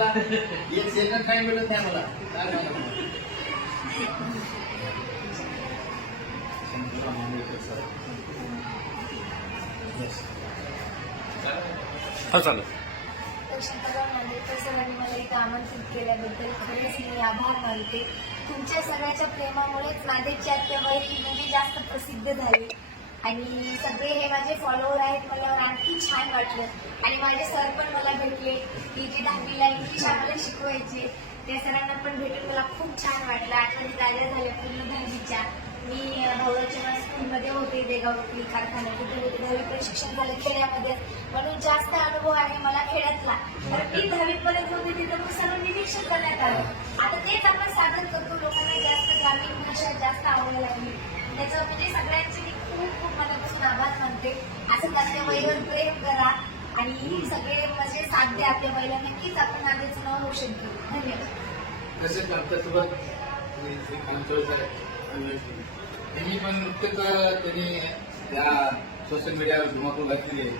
एक second time मिळत नाही मला काय सांगू? चालेल. तर शंकरराव नांदेडकर सरांनी मला इथं आमंत्रित केल्याबद्दल खरेच मी आभार मानते. तुमच्या सगळ्याच्या प्रेमामुळेच नांदेडची आत्याबाई म्हणजे जास्त प्रसिद्ध झाली आणि सगळे हे माझे फॉलोअर आहेत. मला आणखी छान वाटलं आणि माझे सर पण मला भेटले की जे 10वीला इंग्लिश आम्हाला शिकवायचे त्या सरांना पण भेटून मला खूप छान वाटलं. आठवणी ताज्या झाल्या पूर्ण 10वीच्या. मी भाऊराच्या स्कूलमध्ये होते, देगावली कारखाना तिथे होते. 10वी पण शिक्षण झालं खेड्यामध्ये म्हणून जास्त अनुभव आहे मला खेड्यातला. तर मी 10वी पर्यंत होते तिथं मग सर्व निरीक्षण करण्यात आलं. आता तेच आपण साधन करतो. लोकांना जास्त ग्रामीण भाषा जास्त आवडायला लागली. त्याचं म्हणजे सगळ्यांचे मी खूप खूप मनापासून आभार मानते. असं आपल्या महिलांवर प्रेम करा आणि सगळे म्हणजे साथ द्या आपल्या महिला. नक्कीच आपण नांदेडचं नाव रोशन करू. धन्यवाद. तसेच आमच्यासोबत त्यांनी पण नुकतेच त्यांनी या सोशल मीडियावर धुमाकूळ घातलेली आहे.